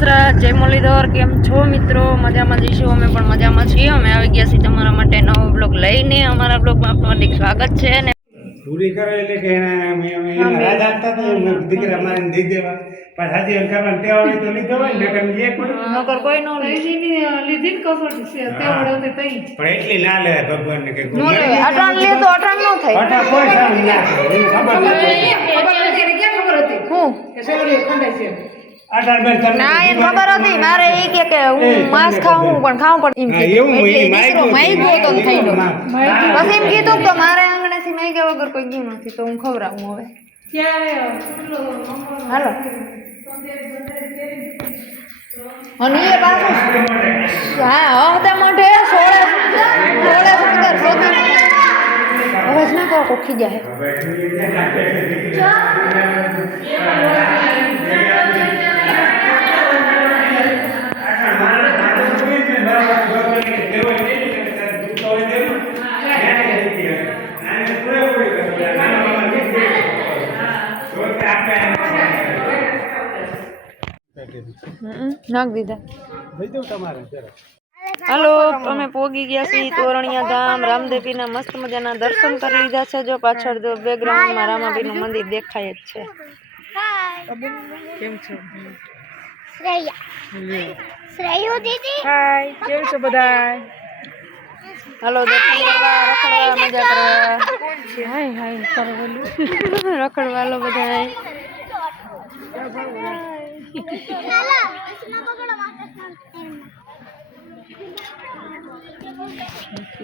મિત્ર જય મુરલીધર કેમ છો મિત્રો? મજામાં જઈશું અમે પણ મજામાં છીએ. અમે આવી ગયા છીએ તમારા માટે નવો બ્લોગ લઈને. અમારા બ્લોગમાં આપનું હાર્દિક સ્વાગત છે અને પૂરી કરે એટલે કે અમે અમે રાજ આપતા તો દીકરા મારે દઈ દેવા. પણ હાજી અંકામાં ટેવા તો લીધો હોય ને નકર એક પણ નકર કોઈ નો લે. પણ એટલી ના લે ભગવાન ને કે નો. અટાણ લે તો અટાણ નો થાય. અટા કોઈ સારું ના ખબર નથી. ખબર નથી હું? કે સેવડી ખંડે તમને ના એને ખબર હતી મારે એ કે કે હું માંસ ખાવું પણ ખાવું પણ એમ હા, કીધું. એવું એટલે એ દીકરો માગ્યું માગ્યો તો ને થઈ ગયો. હા. પછી એમ કીધું કે મારે આંગણેથી માગ્યા વગર કોઈ ગયું નથી તો હું ખવડાવું હવે હાલો અને એ પાછું હા હપ્તા મોઢે સોળે સોળે સત્તર સોતી અવાજ ના કરો કોખી જાય નાખ દીધા. દઈ દઉં તમારે જરા. હાલો અમે પોગી ગયા છીએ તોરણિયા ધામ. રામદેવીના મસ્ત મજાના દર્શન કરી લીધા છે. જો પાછળ જો બેકગ્રાઉન્ડમાં રામાબીનું મંદિર દેખાય જ છે. કેમ છો? હાય કેમ છો બધા હાલો દર્શન રખડવા મજા કરવા હાય હાય સરવલું રખડવા હાલો બધા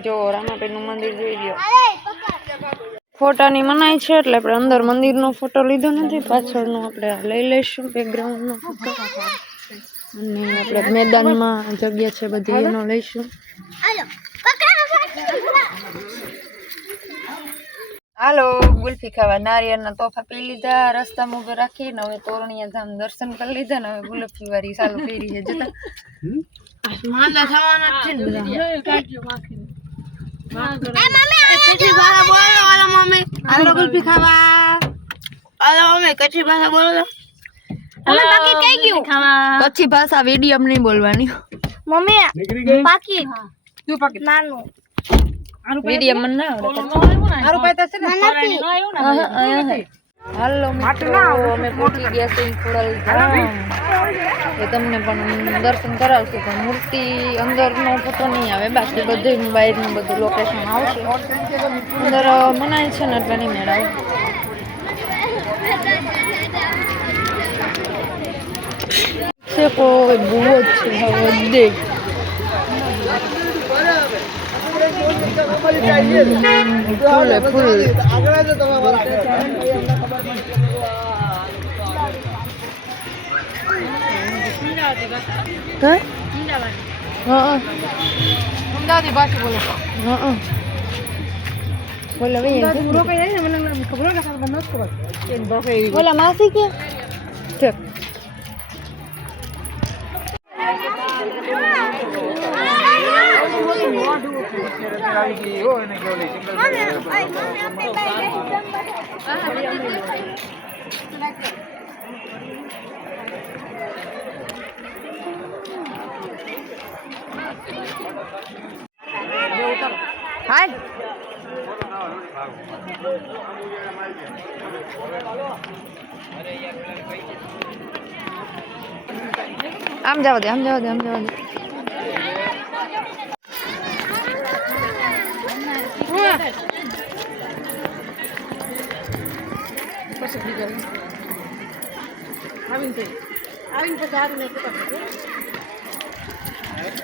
જો રામાબીનું મંદિર જોઈ પકડ ફોટાની મનાય છે એટલે આપણે અંદર મંદિરનો ફોટો લીધો નથી. પાછળનો આપણે લઈ લઈશું બેકગ્રાઉન્ડનો ફોટો. અને આપણે મેદાનમાં જગ્યા છે બધી, એનો લઈશું. હાલો ગુલફી ખાવા નારિયેળના તોફા પી લીધા રસ્તામાં ઊભા રાખીને હવે તોરણિયા ધામ દર્શન કરી લીધા ને હવે ગુલ્ફી વાળી ચાલુ કરી છે જતા. માંદા થવાના છે ને કચ્છી ભાષા બોલો હાલો મમ્મી. હાલો ગુલ્ફી ખાવા. હાલો મમ્મી કચ્છી ભાષા બોલો મમ્મી પાકી કઈ ગયું કચ્છી ભાષા વીડિયમ નહીં બોલવાની. મમ્મી નીકળી ગઈ? પાકી. શું પાકી. નાનું. વીડિયમ મને ના આવડે હાલો અમે પહોંચી ગયા છીએ ખોડલ એ તમને પણ દર્શન કરાવશું પણ મૂર્તિ અંદરનો ફોટો નહીં આવે. બાકી બધું બહારનું બધું લોકેશન આવશે. અંદર મનાય છે ને એટલે નહીં મેળ આવે છે કોઈ બહુ જ છે હવે દે ફૂલે ફૂલ અમદાવાદી ભાષા બોલે હા. બોલો ભાઈ બોલા માસી કે ઠીક હાલ. આમ જવા દે આમ જવા દે આમ જવા દે.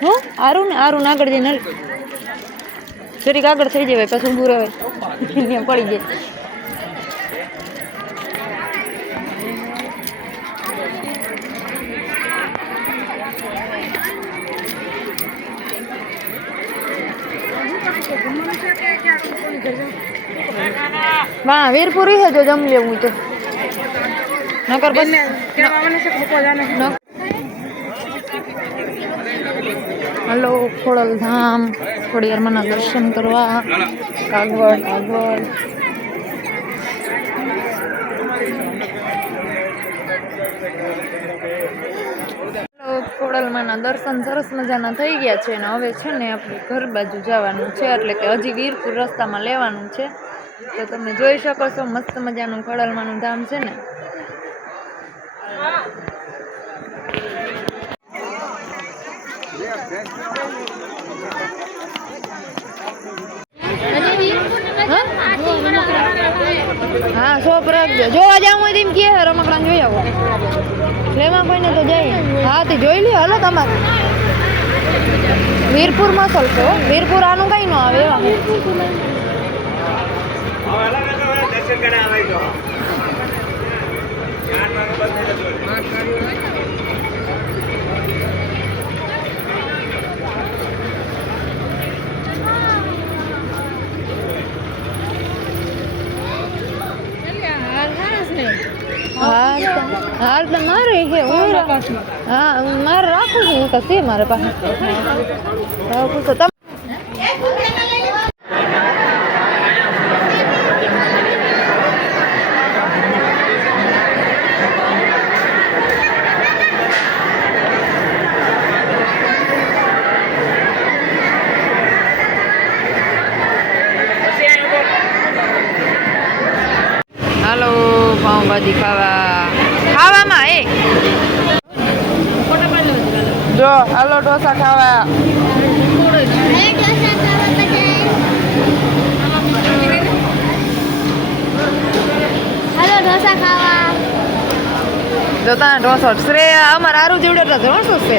હું? આરું ને આરું આગળ જઈને. જરીક આગળ થઈ જવાય પછી ઊભું રહે. ત્યાં પડી જાય. વાહ વીરપુરી છે જો જમ લેવું તો. નકર બસ ન- હલો ખોડલ ધામ. ખોડિયારમાંના દર્શન કરવા. કાગવડ કાગવડ. હલો ખોડલમાંના દર્શન સરસ મજાના થઈ ગયા છે અને હવે છે ને આપણે ઘર બાજુ જવાનું છે એટલે કે હજી વીરપુર રસ્તામાં લેવાનું છે. તો તમે જોઈ શકો છો મસ્ત મજાનું ખોડલમાંનું ધામ છે ને હા સોપ રાખજો જોવા જાવ હોય તેમ કે રમકડાને જોઈ આવો. લેવા કોઈને તો જઈએ હા, તે જોઈ લ્યો હાલો તમારે. વીરપુર મસલ છે વીરપુર આનું કઈ ન આવે એવા. દર્શન કરવા આવે તો આઠ વાગે બંધ થઈ જશે. હાર તો- હાર તો મારે છે હું રા- હા મારે રાખું છું હું તો છે મારે પાસે રાખું છું તમે હાલો પાઉંભાજી ખાવા એ. જો હાલો ઢોસા ખાવા. હાલો ઢોસા ખાવા. જો તને ઢોસો શ્રેયા અમારે આરું જેવડે તો ત્રણસો છે.